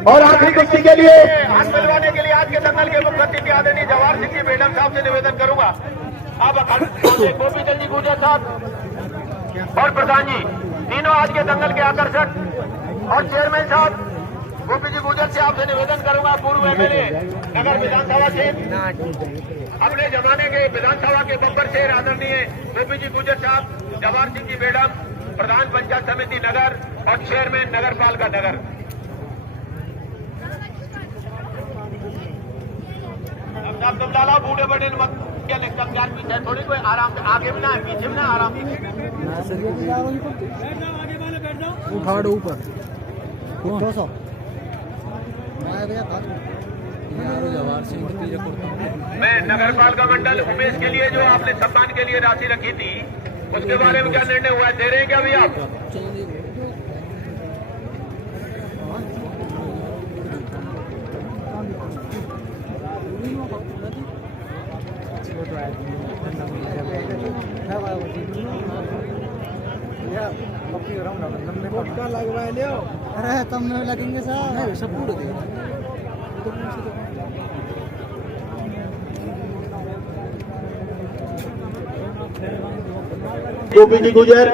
और आखिरी कुश्ती के लिए हाथ मिलवाने के लिए आज के दंगल के मुख्य अतिथि आदरणीय जवाहर सिंह जी बेडम साहब से निवेदन करूंगा। आप गोपी चंद जी गुजर साहब और प्रधान जी तीनों आज के दंगल के आकर्षक और चेयरमैन साहब गोपी जी गुजर से आपसे निवेदन करूंगा। पूर्व एमएलए नगर विधानसभा से अपने जमाने के विधानसभा के बब्बर शेर आदरणीय गोपी जी गुजर साहब, जवाहर सिंह जी बेडम प्रधान पंचायत समिति नगर और चेयरमैन नगर पालिका नगर। अब तुम डाला बूढ़े बड़े मत क्या कम जान पीछे थोड़ी कोई आराम से आगे भी ना है पीछे भी ना आराम उठाड़ ऊपर मैं नगर पालिका मंडल उमेश के लिए जो आपने सम्मान के लिए राशि रखी थी उसके बारे में क्या निर्णय हुआ है? दे रहे हैं क्या अभी आप? अरे तब नहीं लगेंगे सर सब पूरे गोपी जी गुजर,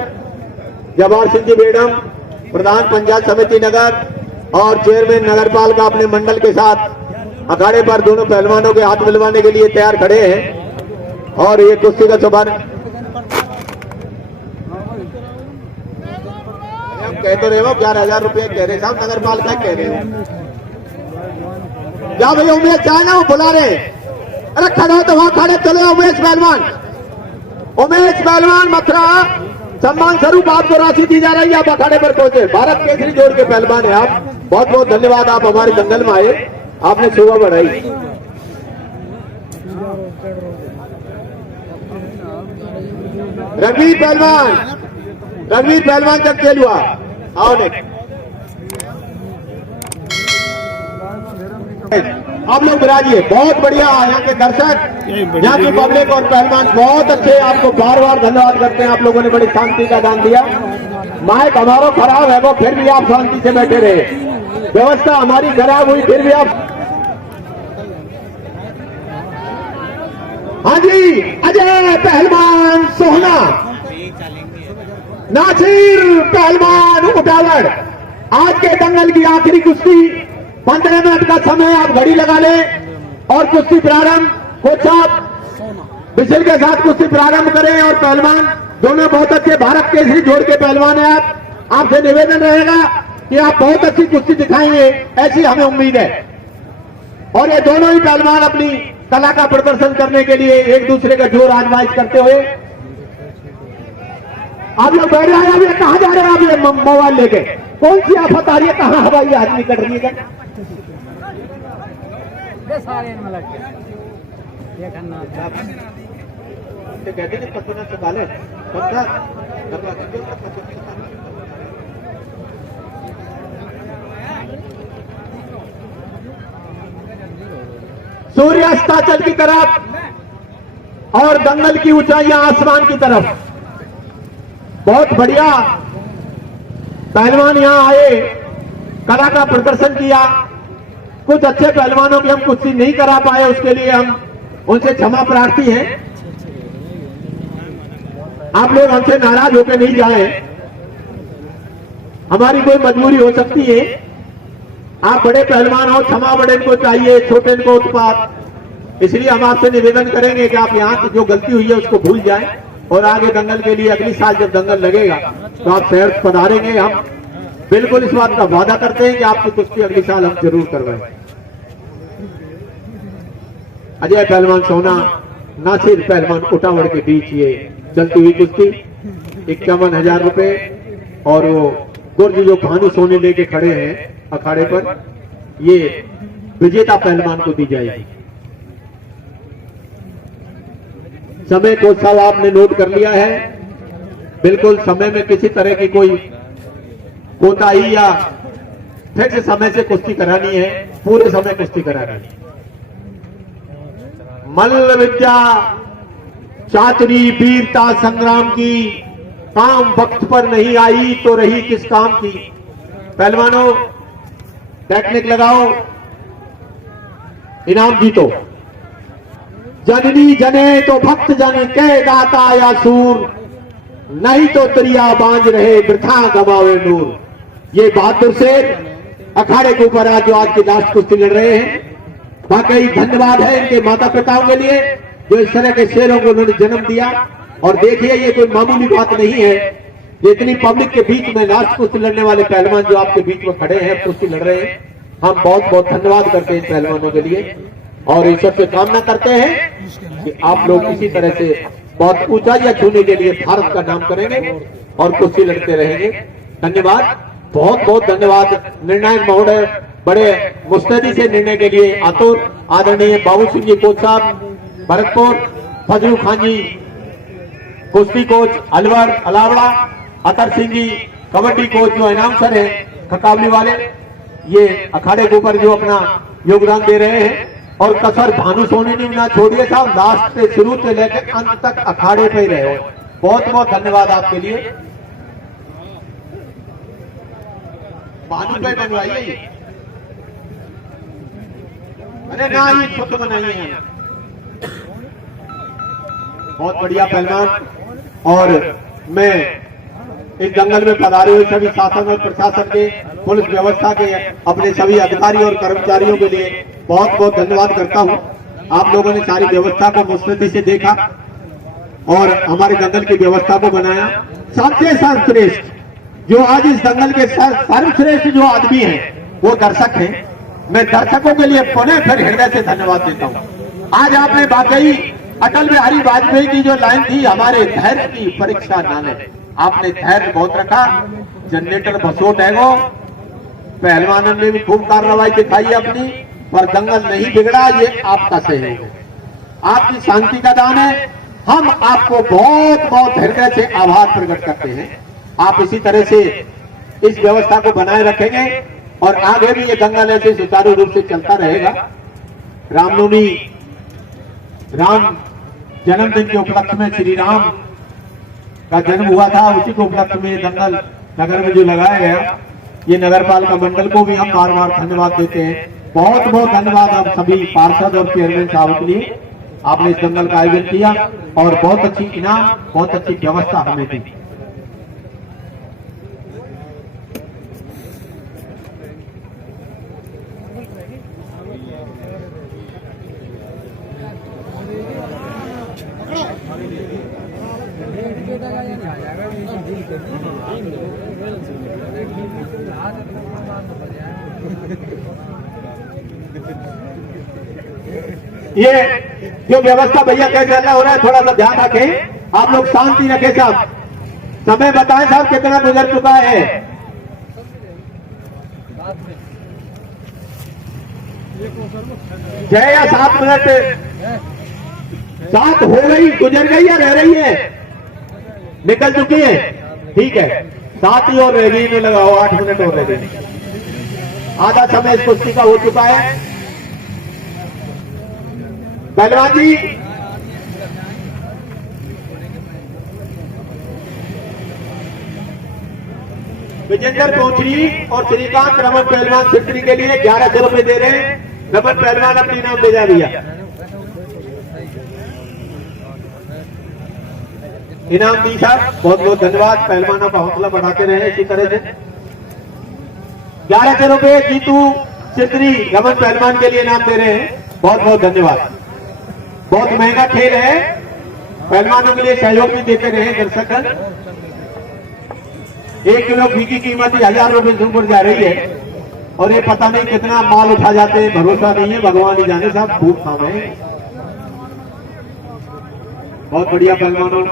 जवाहर सिंह जी बेडम प्रधान पंचायत समिति नगर और चेयरमैन नगर पालिका अपने मंडल के साथ अखाड़े पर दोनों पहलवानों के हाथ मिलवाने के लिए तैयार खड़े हैं। और ये कुश्ती का शुभारंभ कह तो रहे हो 11,000 रुपये कह रहे साहब, नगर पालिका कह रहे हो। क्या भैया उमेश चाहे ना वो बुला रहे, अरे खड़े हो तो वहां खड़े चले। उमेश पहलवान मथुरा सम्मान स्वरूप आपको राशि दी जा रही है। आप अखाड़े पर पहुंचे, भारत केसरी जोड़ के पहलवान है आप। बहुत बहुत धन्यवाद, आप हमारे दंगल में आए, आपने शोभा बढ़ाई। रणवीर पहलवान जब खेल हुआ आओ ने आप लोग विराजिए। बहुत बढ़िया, यहाँ के दर्शक, यहाँ की पब्लिक और पहलवान बहुत अच्छे। आपको बार बार धन्यवाद करते हैं, आप लोगों ने बड़ी शांति का दान दिया। माइक हमारा खराब है वो फिर भी आप शांति से बैठे रहे, व्यवस्था हमारी खराब हुई फिर भी आप। हाँ जी, अजय पहलवान सोहना, नासिर पहलवान उटावड़। आज के दंगल की आखिरी कुश्ती 15 मिनट का समय, आप घड़ी लगा लें और कुश्ती प्रारंभ। कोच साहब विशल के साथ कुश्ती प्रारंभ करें। और पहलवान दोनों बहुत अच्छे भारत केसरी जोड़ के पहलवान है आप, आपसे निवेदन रहेगा कि आप बहुत अच्छी कुश्ती दिखाएंगे, ऐसी हमें उम्मीद है। और ये दोनों ही पहलवान अपनी कला का प्रदर्शन करने के लिए एक दूसरे का जोर आजमाइश करते हुए। आप लोग बैठ रहे हैं, कहां जा रहे हैं आप? ये मोबाइल लेके कौन सी आफत आ रही है? कहां हवाई आदमी कर रही है? कहते हैं पत्थर से डाले सूर्यास्ताचल की तरफ और दंगल की ऊंचाइयां आसमान की तरफ। बहुत बढ़िया पहलवान यहां आए, कला का प्रदर्शन किया। कुछ अच्छे पहलवानों की हम कुश्ती नहीं करा पाए, उसके लिए हम उनसे क्षमा प्रार्थी हैं। आप लोग हमसे नाराज होकर नहीं जाए, हमारी कोई मजबूरी हो सकती है। आप बड़े पहलवान हो, क्षमा बड़े को चाहिए, छोटे को उत्पात। इसलिए हम आपसे निवेदन करेंगे कि आप यहाँ की जो गलती हुई है उसको भूल जाएं और आगे दंगल के लिए अगली साल जब दंगल लगेगा तो आप शहर पधारेंगे। हम बिल्कुल इस बात का वादा करते हैं कि आपकी कुश्ती अगली साल हम जरूर करवाएं। अजय पहलवान सोना, नासिर पहलवान उटावड़ के बीच ये चलती हुई कुश्ती 51,000 रुपए। और वो गुर्ज जो भानु सोने लेके खड़े हैं अखाड़े पर, ये विजेता पहलवान को दी जाएगी। समय को सब आपने नोट कर लिया है, बिल्कुल समय में किसी तरह की कोई कोताही या फिक्स समय से कुश्ती करानी है, पूरे समय कुश्ती करानी है। मल्ल विद्या चातुरी वीरता संग्राम की काम वक्त पर नहीं आई तो रही किस काम की। पहलवानों टेक्निक लगाओ, इनाम जीतो। जननी जने तो भक्त जन कह गाता या सूर, नहीं तो दरिया बांझ रहे वृथा गवावे नूर। ये बहादुर शेर अखाड़े के ऊपर आज जो आज की लास्ट कुश्ती लड़ रहे हैं, वाकई धन्यवाद है इनके माता पिताओं के लिए जो इस तरह के शेरों को उन्होंने जन्म दिया। और देखिए ये कोई मामूली बात नहीं है, ये इतनी पब्लिक के बीच में लास्ट कुश्ती लड़ने वाले पहलवान जो आपके बीच में खड़े हैं, कुश्ती लड़ रहे हैं, हम बहुत बहुत धन्यवाद करते हैं इन पहलवानों के लिए और ईश्वर से कामना करते हैं कि आप लोग इसी तरह से बहुत ऊंचाइयां छूने के लिए भारत का नाम करेंगे और कुश्ती लड़ते रहेंगे। धन्यवाद, बहुत बहुत धन्यवाद। निर्णायक महोदय बड़े मुस्तैदी से निर्णय के लिए आतुर आदरणीय बाबू सिंह जी कोच साहब भरतपुर, फजलू खान जी कुश्ती कोच अलवर अलावड़ा, अतर सिंह जी कबड्डी कोच जो अनाउंसर है खकावली वाले, ये अखाड़े के ऊपर जो अपना योगदान दे रहे हैं। और कसर भानु सोनी ने ना छोड़िए साहब, लास्ट से शुरू से लेकर अंत तक अखाड़े पे ही रहे हो। बहुत बहुत धन्यवाद आपके लिए। भानु पे बनवाइए ये, अरे ना ही खुद बनाइए। बहुत बढ़िया पहलवान। और मैं इस दंगल में पधारे हुए सभी शासन और प्रशासन के, पुलिस व्यवस्था के, अपने सभी अधिकारी और कर्मचारियों के लिए बहुत बहुत धन्यवाद करता हूं। आप लोगों ने सारी व्यवस्था को मुस्तैदी से देखा और हमारे दंगल की व्यवस्था को बनाया। सबसे सर्वश्रेष्ठ जो आज इस दंगल के सर्वश्रेष्ठ जो आदमी है वो दर्शक है। मैं दर्शकों के लिए पुनः फिर हृदय से धन्यवाद देता हूं। आज आपने वाकई अटल बिहारी वाजपेयी की जो लाइन थी, हमारे धैर्य की परीक्षा ना ले, आपने धैर्य बहुत रखा। जनरेटर बसो टैगो, पहलवानों ने भी खूब कार्रवाई दिखाई अपनी, पर दंगल नहीं बिगड़ा। ये आपका सहयोग है, आपकी शांति का दान है। हम आपको बहुत बहुत हृदय से आभार प्रकट करते हैं। आप इसी तरह से इस व्यवस्था को बनाए रखेंगे और आगे भी ये दंगल ऐसे सुचारू रूप से चलता रहेगा। रामनवमी, राम जन्मदिन के उपलक्ष्य में श्री राम का जन्म हुआ था, उसी के उपलक्ष्य में दंगल नगर में जो लगाया गया, ये नगर पालिका मंडल को भी हम बार बार धन्यवाद देते हैं। बहुत बहुत धन्यवाद आप सभी पार्षद और चेयरमैन साहब के लिए, आपने इस दंगल का आयोजन किया और बहुत अच्छी इनाम, बहुत अच्छी व्यवस्था हमें दी। ये जो व्यवस्था भैया कैसे चल हो रहा है, थोड़ा सा ध्यान रखें, आप लोग शांति रखें साहब। समय बताएं साहब कितना गुजर चुका है। जय या 7 मिनट 7 हो गई, गुजर गई या रह रही है? निकल चुकी है, ठीक है। 7 ही और रह गई, में लगाओ 8 मिनट और रह गई। आधा समय इस कुश्ती का हो चुका है। पहलवान जी विजेंद्र कोचरी और श्रीकांत रमन पहलवान सिद्धरी के लिए 1100 रुपए दे रहे हैं। रमन पहलवान अपनी नाम ले जा भैया। इनाम दी साहब, बहुत बहुत धन्यवाद। पहलवानों का हौसला बढ़ाते रहे इसी तरह से। 1100 रुपए जीतू सिद्धरी रमन पहलवान के लिए इनाम दे रहे हैं, बहुत बहुत धन्यवाद। बहुत महंगा खेल है, पहलवानों के लिए सहयोग भी देते रहे दर्शक। 1 किलो घी की कीमत 1000 रुपए से ऊपर जा रही है और ये पता नहीं कितना माल उठा जाते हैं, भरोसा नहीं है, भगवान ही जाने साहब। खूब काम है, बहुत बढ़िया पहलवानों।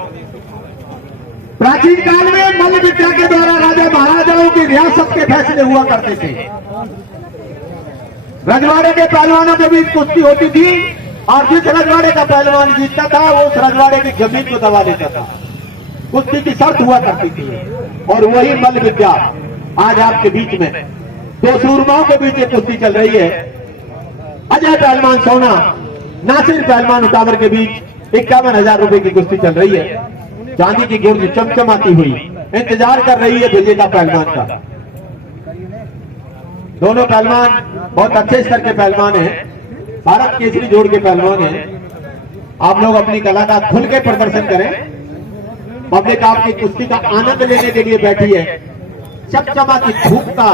प्राचीन काल में मल्ल विद्या के द्वारा राजा महाराजाओं की रियासत के फैसले हुआ करते थे। रजवाड़े के पहलवानों के बीच कुश्ती होती थी और जिस रजवाड़े का पहलवान जीतता था वो उस रजवाड़े की जमीन को दबा देता था। कुश्ती की शर्त हुआ करती थी और वही मल्ल विद्या आज आपके बीच में 2 सूरमाओं के बीच ये कुश्ती चल रही है। अजय पहलवान सोना, नासिर पहलवान उटावर के बीच 51,000 रुपए की कुश्ती चल रही है। चांदी की गुर्ज चमचमाती हुई इंतजार कर रही है विजेता पहलवान का। दोनों पहलवान बहुत अच्छे स्तर के पहलवान हैं, भारत केसरी जोड़ के पहलवान हैं। आप लोग अपनी कला का खुल के प्रदर्शन करें। पब्लिक आपकी कुश्ती का आनंद लेने के लिए बैठी है। चमचमा की धूप का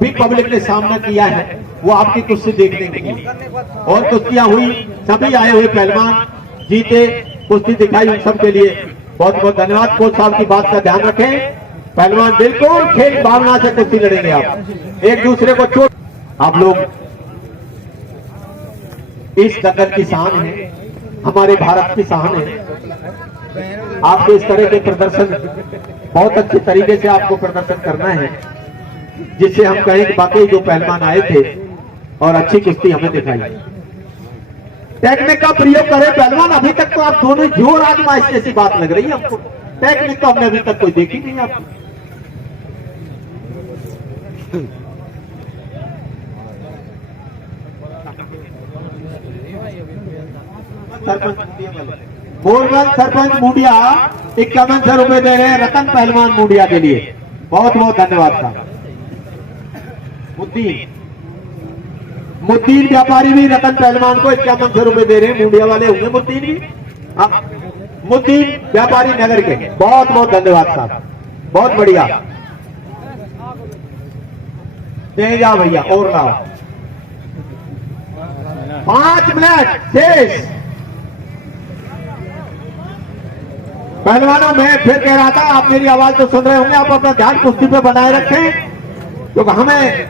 भी पब्लिक ने सामना किया है, वो आपकी कुश्ती देखने के लिए। और कुश्तियां हुई, सभी आए हुए पहलवान जीते, कुश्ती दिखाई, उन सब के लिए बहुत बहुत धन्यवाद। कोच साहब की बात का ध्यान रखें। पहलवान बिल्कुल खेल भावना से कुश्ती लड़ेंगे, आप एक दूसरे को चोट। आप लोग इस दंगल की शान है, हमारे भारत की शान है। आपके इस तरह के प्रदर्शन बहुत अच्छे तरीके से आपको प्रदर्शन करना है, जिससे हम कहें कि बाकी जो पहलवान आए थे और अच्छी कुश्ती हमें दिखाई। टेक्निक का प्रयोग करें पहलवान। अभी तक तो आप दोनों जोर आजमाइश जैसी बात लग रही है हमको। टेक्निक तो हमने अभी तक कोई देखी नहीं आपको। बोरगंज सरपंच मुंडिया 5100 रुपए दे रहे हैं रतन पहलवान मुंडिया के लिए, बहुत बहुत धन्यवाद था। मुद्दीन व्यापारी भी रतन पहलवान को 5100 रुपए दे रहे हैं। मुंडिया वाले होंगे मुद्दीन भी, मुद्दीन व्यापारी नगर के, बहुत बहुत धन्यवाद साहब, बहुत बढ़िया। दे जाओ भैया और लाओ। 5 मिनट शेष। पहलवानों, मैं फिर कह रहा था, आप मेरी आवाज तो सुन रहे होंगे, आप अपना ध्यान कुश्ती पे बनाए रखें, क्योंकि हमें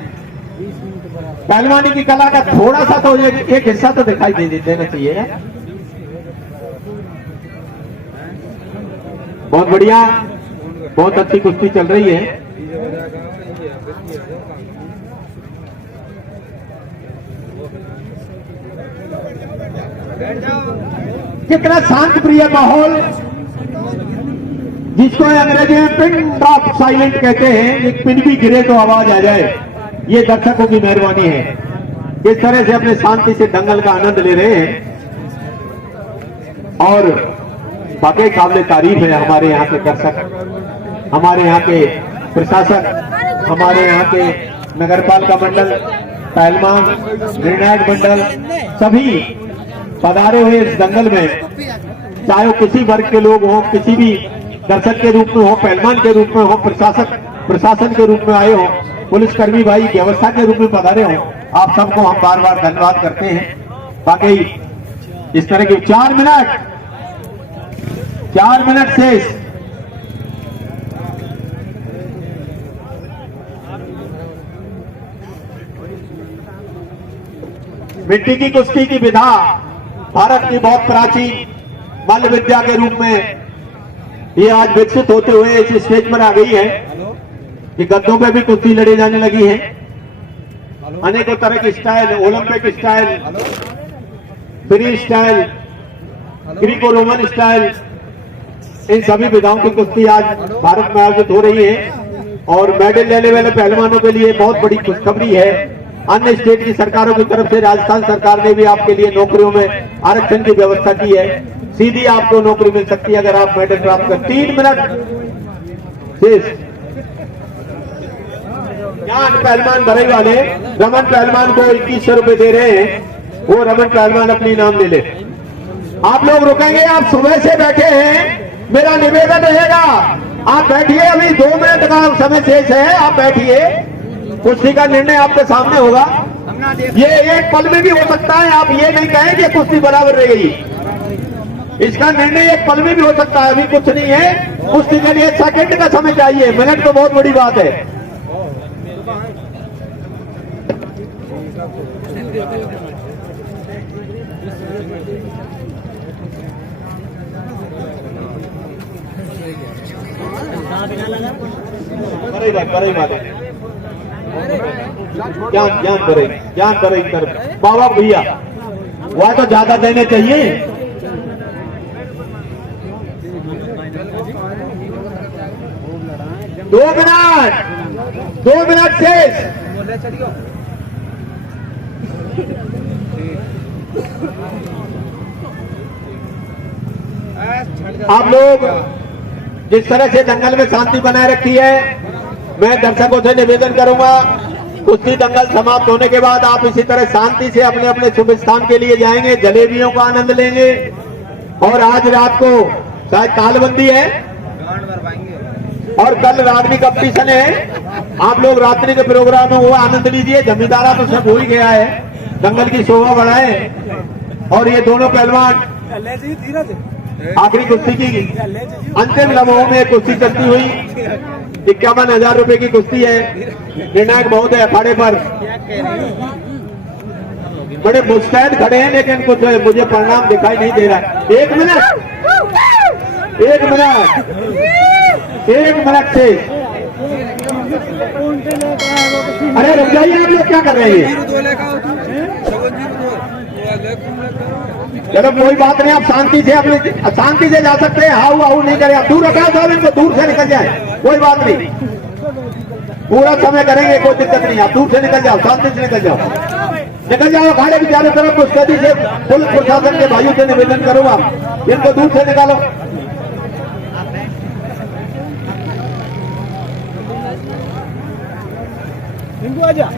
पहलवानी की कला का थोड़ा सा तो एक हिस्सा तो दिखाई दे देना चाहिए। बहुत बढ़िया, बहुत अच्छी कुश्ती चल रही है। कितना शांत प्रिय माहौल, जिसको अंग्रेजी में पिन ड्रॉप साइलेंट कहते हैं। एक पिन भी गिरे तो आवाज आ जाए, ये दर्शकों की मेहरबानी है। इस तरह से अपने शांति से दंगल का आनंद ले रहे हैं और वाकई काबिल तारीफ है हमारे यहाँ के दर्शक, हमारे यहाँ के प्रशासक, हमारे यहाँ के नगरपालिका मंडल, पहलवान, निर्णायक मंडल, सभी पधारे हुए इस दंगल में, चाहे वो किसी वर्ग के लोग हों, किसी भी दर्शक के रूप में हो, पहलवान के रूप में हो, प्रशासन के रूप में आए हो, पुलिसकर्मी भाई व्यवस्था के रूप में पधारे हो, आप सबको हम बार बार धन्यवाद करते हैं। बाकी इस तरह के 4 मिनट शेष। मिट्टी की कुश्ती की विधा भारत की बहुत प्राचीन मल्ल विद्या के रूप में ये आज विकसित होते हुए इस स्टेज पर आ गई है कि गद्दों पे भी कुश्ती लड़ी जाने लगी है। अनेकों तरह की style, Olympic style, free style, Greco Roman style, इन सभी विधाओं की कुश्ती आज भारत में आयोजित हो रही है और मेडल लेने वाले पहलवानों के लिए बहुत बड़ी खुशखबरी है। अन्य स्टेट की सरकारों की तरफ से राजस्थान सरकार ने भी आपके लिए नौकरियों में आरक्षण की व्यवस्था की है। सीधी आपको नौकरी मिल सकती है अगर आप मेडल प्राप्त कर। 3 मिनट शेष। ज्ञान पहलवान भरे वाले रमन पहलवान को 2100 रुपए दे रहे हैं, वो रमन पहलवान अपनी नाम ले ले। आप लोग रुकेंगे, आप सुबह से बैठे हैं, मेरा निवेदन रहेगा आप बैठिए, अभी 2 मिनट का समय शेष है, आप बैठिए, कुश्ती का निर्णय आपके सामने होगा। ये एक पल में भी हो सकता है, आप ये नहीं कहें कि कुश्ती बराबर रह गई, इसका निर्णय एक पल में भी हो सकता है। अभी कुछ नहीं है, कुश्ती के लिए सेकंड का समय चाहिए, मिनट तो बहुत बड़ी बात है। बड़ी बात है, ज्ञान करे कर बाबा भैया, वह तो ज्यादा देने चाहिए। दो मिनट शेष। आप लोग जिस तरह से दंगल में शांति बनाए रखी है, मैं दर्शकों से निवेदन करूंगा कुश्ती दंगल समाप्त होने के बाद आप इसी तरह शांति से अपने अपने शुभ स्थान के लिए जाएंगे, जलेबियों का आनंद लेंगे। और आज रात को शायद तालबंदी है और कल रात्रि कंपटीशन है। आप लोग रात्रि के प्रोग्राम में वो आनंद लीजिए। जमींदारा तो सब हो ही गया है, दंगल की शोभा बढ़ाए। और ये दोनों पहलवान आखिरी कुश्ती की अंतिम लम्हों में कुश्ती चलती हुई 51,000 रुपए की कुश्ती है। निर्णायक महोदय अखाड़े पर बड़े मुस्तैद खड़े हैं, लेकिन कुछ मुझे परिणाम दिखाई नहीं दे रहा है। एक मिनट से अरे रुक जाइए, आप लोग क्या कर रहे हैं? चलो कोई बात नहीं, आप शांति से जा सकते हैं। हाउ हाउ नहीं करें, आप दूर रखा साहब, इनको दूर से निकल जाए, कोई बात नहीं, पूरा समय करेंगे, कोई दिक्कत नहीं। आप दूर से निकल जाओ, शांति से निकल जाओ। अखाड़े की चारों तरफ मुस्तैदी से पुलिस प्रशासन के भाइयों से निवेदन करूंगा, इनको दूर से निकालो। आजा